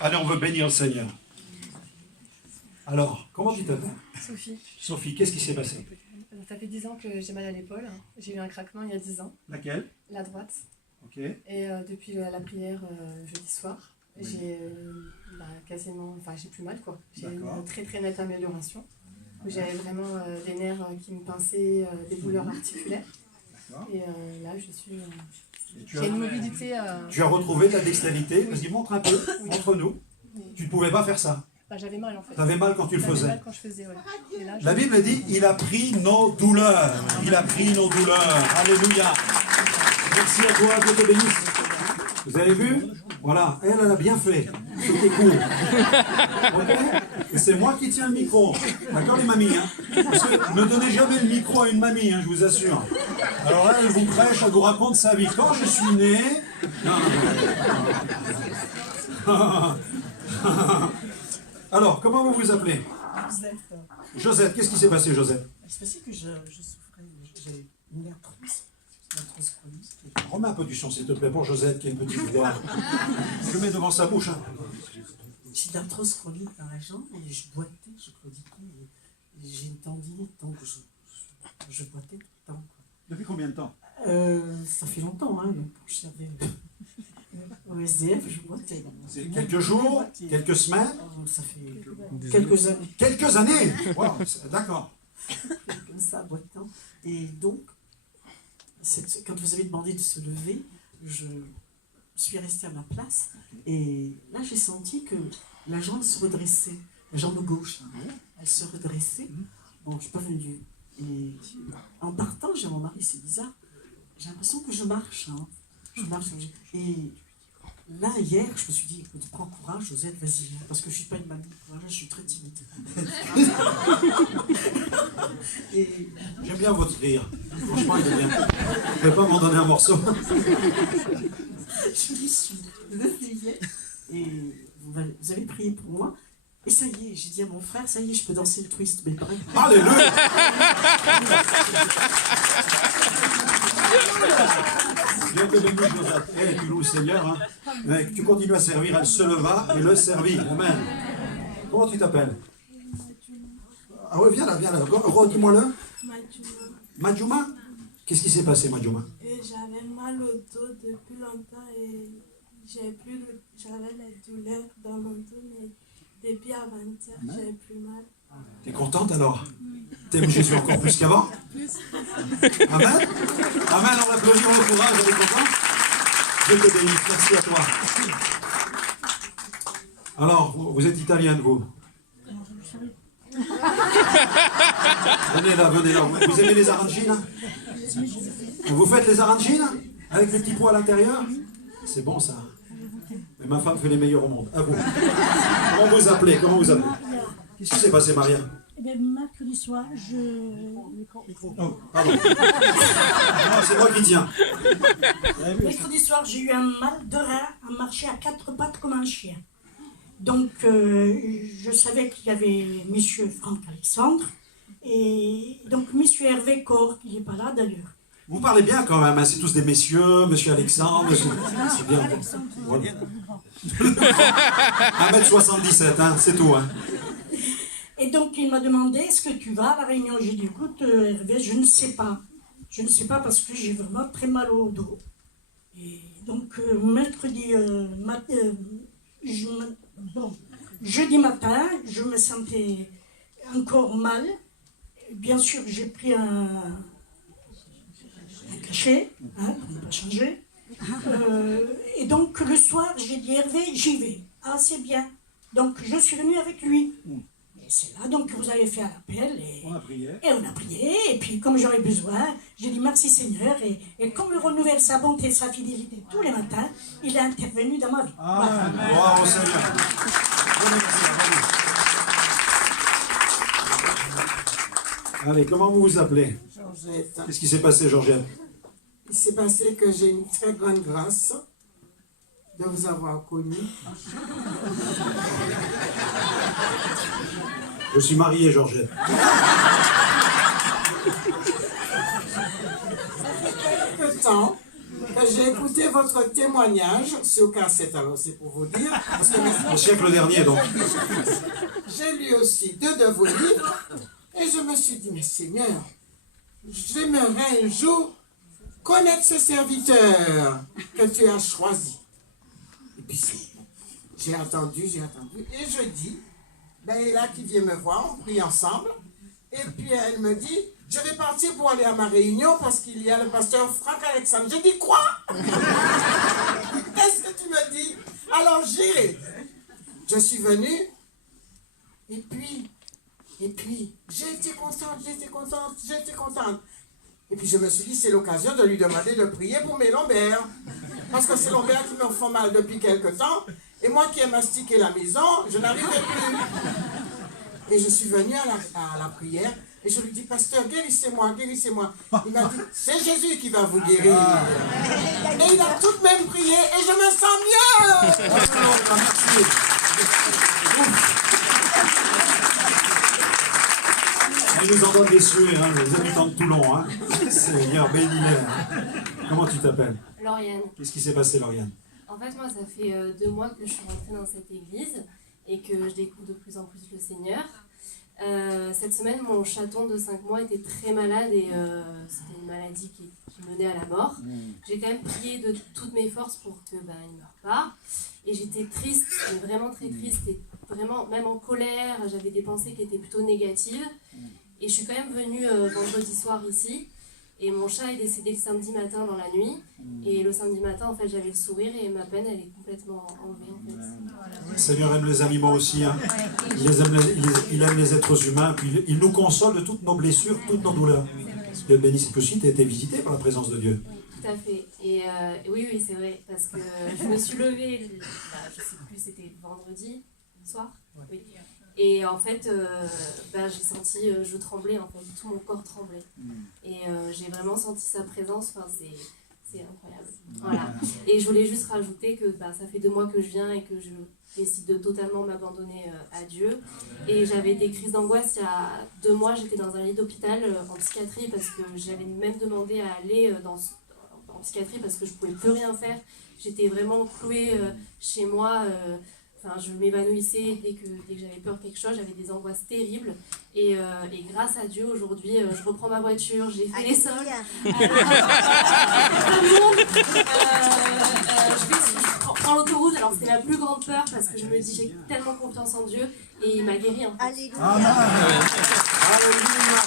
Allez, on veut bénir le Seigneur. Alors, comment tu t'appelles? Sophie. Sophie, qu'est-ce qui s'est passé? Ça fait 10 ans que j'ai mal à l'épaule. J'ai eu un craquement il y a 10 ans. Laquelle? La droite. Ok. Et depuis la prière jeudi soir, j'ai quasiment... Enfin, j'ai plus mal, quoi. J'ai une très très nette amélioration. J'avais vraiment des nerfs qui me pinçaient, des douleurs articulaires. Et là, je suis... j'ai une mobilité... Tu as retrouvé ta dextérité? Vas-y, montre un peu, montre-nous. Tu ne pouvais pas faire ça. J'avais mal en fait. Tu avais mal quand tu le faisais. J'avais mal quand je faisais, ouais. Et là, La Bible dit, il a pris nos douleurs. Il a pris nos douleurs. Alléluia. Merci à toi, Dieu te bénisse. Vous avez vu? Voilà, elle a bien fait. C'était cool. Ok? Et c'est moi qui tiens le micro. D'accord les mamies, hein? Parce que ne donnez jamais le micro à une mamie, hein, je vous assure. Alors là, elle vous prêche, elle vous raconte sa vie. Quand je suis né... Non. Alors, comment vous vous appelez? Josette. Josette, qu'est-ce qui s'est passé, Josette? C'est passé que je souffrais, j'ai une arthrose chronique. Remets un peu du son, s'il te plaît, pour Josette, qui a une petite voix. Je le mets devant sa bouche. Hein. J'ai une arthrose chronique dans la jambe et je boitais, je claudiquais. J'ai une tendinite, donc je boitais tout le temps. Quoi. Depuis combien de temps? Ça fait longtemps, hein, donc quand je servais au SDF, je boitais. C'est quelques jours, quelques semaines? Ça fait quelques années. Quelques années? Wow, d'accord. Comme ça, boitant. Et donc, quand vous avez demandé de se lever, je suis restée à ma place. Et là, j'ai senti que la jambe se redressait. La jambe gauche, elle se redressait. Bon, je ne suis pas venue. Et en partant, j'ai mon mari, c'est bizarre. J'ai l'impression que je marche. Hein. Je marche. Et là, hier, je me suis dit, écoute, prends courage, Josette, vas-y. Parce que je ne suis pas une mamie courageuse, je suis très timide. Et j'aime bien votre rire. Franchement, il est bien. Vous ne pouvez pas m'en donner un morceau? Je me suis levée hier et vous avez prié pour moi. Et ça y est, j'ai dit à mon frère, ça y est, je peux danser le twist. Mais pareil. Alléluia! Dieu te bénisse, Josette. Et tu loues le Seigneur. Hein. Tu continues à servir, elle se leva et le servit. Amen. Comment tu t'appelles? Ah ouais, viens là. Redis-moi-le. Madjouma? Qu'est-ce qui s'est passé, Madjouma? J'avais mal au dos depuis longtemps et j'avais la douleur dans mon dos, mais depuis avant-hier, j'avais plus mal. T'es contente alors? T'aimes Jésus encore plus qu'avant? Amen? Amen, on l'applaudit, on l'encourage, on est content? Dieu te bénisse, merci à toi. Alors, vous êtes italienne, vous? Venez là. Vous aimez les arancines? Vous faites les arancines? Avec les petits pois à l'intérieur? C'est bon ça. Mais ma femme fait les meilleurs au monde. À vous. Comment vous appelez? Qu'est-ce qui s'est passé, Maria? Eh bien, mercredi soir, Oh, pardon. Non, c'est moi qui tiens. mercredi soir, j'ai eu un mal de rein à marcher à quatre pattes comme un chien. Donc, je savais qu'il y avait monsieur Franck Alexandre et donc monsieur Hervé Corr, qui n'est pas là d'ailleurs. Vous parlez bien quand même, hein. C'est tous des messieurs, monsieur Alexandre, c'est bien. Voilà. 1m77, hein, c'est tout. Hein. Et donc, il m'a demandé, est-ce que tu vas à la réunion? J'ai dit, écoute, Hervé, je ne sais pas. Je ne sais pas parce que j'ai vraiment très mal au dos. Et donc, mercredi jeudi matin, je me sentais encore mal. Bien sûr, j'ai pris un cachet, hein, pour ne pas changer. Et donc, le soir, j'ai dit, Hervé, j'y vais. Ah, c'est bien. Donc, je suis venue avec lui. Et c'est là donc que vous avez fait un appel. Et on a prié. Et puis, comme j'aurais besoin, j'ai dit merci Seigneur. Et comme il renouvelle sa bonté et sa fidélité tous les matins, il est intervenu dans ma vie. Amen. Wow, Seigneur. Allez, comment vous vous appelez? Georgette. Qu'est-ce qui s'est passé, Georgette? Il s'est passé que j'ai une très grande grâce de vous avoir connu. Je suis marié, Georgette. Quelque temps, J'ai écouté votre témoignage sur cassette, alors c'est pour vous dire. Parce que Au siècle dernier, donc. j'ai lu aussi 2 de vos livres et je me suis dit, mais Seigneur, j'aimerais un jour connaître ce serviteur que tu as choisi. Et puis j'ai attendu, et je dis, ben il est là qui vient me voir, on prie ensemble, et puis elle me dit, je vais partir pour aller à ma réunion parce qu'il y a le pasteur Franck Alexandre. Je dis, quoi? Qu'est-ce que tu me dis? Alors j'irai. Je suis venue, et puis, j'ai été contente. Et puis je me suis dit, c'est l'occasion de lui demander de prier pour mes lombaires. Parce que ces lombaires qui me font mal depuis quelque temps. Et moi qui ai mastiqué la maison, je n'arrivais plus. Et je suis venue à la prière. Et je lui dis, pasteur, guérissez-moi. Il m'a dit, c'est Jésus qui va vous guérir. Et il a tout de même prié et je me sens mieux. Il nous en donne des cieux, hein, les habitants de Toulon. Hein. Seigneur, bénis-les. Comment tu t'appelles? Lauriane. Qu'est-ce qui s'est passé, Lauriane? En fait, moi, ça fait 2 mois que je suis rentrée dans cette église et que je découvre de plus en plus le Seigneur. Cette smeine, mon chaton de 5 mois était très malade et c'était une maladie qui menait à la mort. J'ai quand même prié de toutes mes forces pour qu'il ne meure pas. Et j'étais triste, vraiment très triste, et vraiment même en colère. J'avais des pensées qui étaient plutôt négatives. Et je suis quand même venue vendredi soir ici. Et mon chat est décédé le samedi matin dans la nuit. Et le samedi matin, en fait, j'avais le sourire et ma peine, elle est complètement enlevée, en fait. Le Seigneur aime les animaux aussi. Hein. Il aime les êtres humains. Puis il nous console de toutes nos blessures, toutes nos douleurs. Dieu bénisse que aussi, tu as été visité par la présence de Dieu. Oui, tout à fait. Et oui, c'est vrai. Parce que je me suis levée, je sais plus, c'était vendredi soir. Oui. Et en fait, j'ai senti, je tremblais, en fait, tout mon corps tremblait. Et j'ai vraiment senti sa présence, enfin, c'est incroyable. Voilà. Et je voulais juste rajouter que ça fait 2 mois que je viens et que je décide de totalement m'abandonner à Dieu. Et j'avais des crises d'angoisse il y a 2 mois, j'étais dans un lit d'hôpital en psychiatrie parce que j'avais même demandé à aller en psychiatrie parce que je ne pouvais plus rien faire. J'étais vraiment clouée chez moi. Je m'évanouissais dès que j'avais peur de quelque chose, j'avais des angoisses terribles. Et grâce à Dieu, aujourd'hui, je reprends ma voiture, j'ai fait les sols. Je prends l'autoroute, alors c'était ma plus grande peur parce que je me dis j'ai tellement confiance en Dieu et il m'a guéri en fait. Amen. Alléluia.